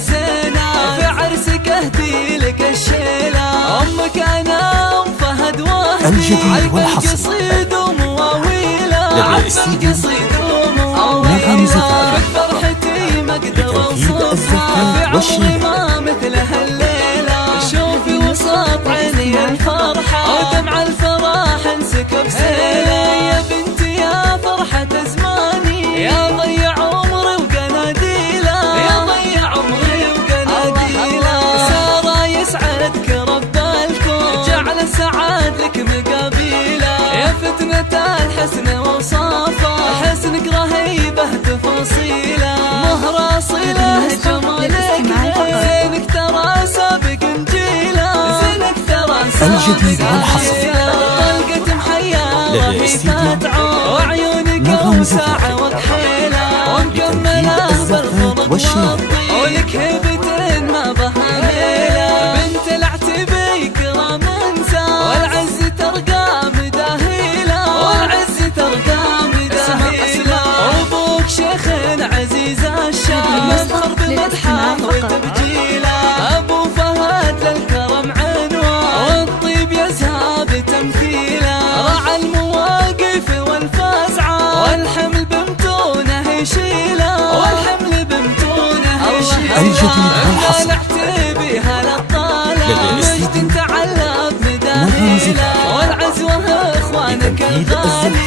الزينة، في عرسك اهدي لك الشيلة. امك انا ام فهد وهبي، الجديد والحصري قصيد ومواويله، لدى نغم فرحتي ما اقدر اوصفها، بعمري ما مثلها الليله. شوفي وسط عيني الفرحه، ودمع الفرح انسكب سيله. يا بنتي يا فرحه زماني، يا ضيع عمري وقناديله، يا ضيع عمري وقناديله. ساره يسعدك رب الكون، جعل السعاد لك مقابيله. يا فتنه الحسن وصافه، حسنك رهيبه تفاصيله. مهر اصيله جمالك، زينك ترى سابق انجيله، زينك ترى الجديد والحصري طلقة محيا رهي فتعون، وعيونك ساعة وكحيله، ومكمله بالخلق والطيب، ولك هيبة ما بها ميله. بنت العتبي كرام انسان، والعز ترقى مداهيله، والعز ترقى مداهيله. وابوك شيخ عزيز الشام، مفخر بمدحه وتبجيله. ابو فهد للكرم عنوان، والطيب يزهى بتمثيله. راعى المواقف والفزعه، والحمل بمتونه يشيله، والحمل بمتونه يشيله. الجديد والحصري العتبي هالطالع، مجد تعلق مداهيله، والعزوه اخوانك الغالي.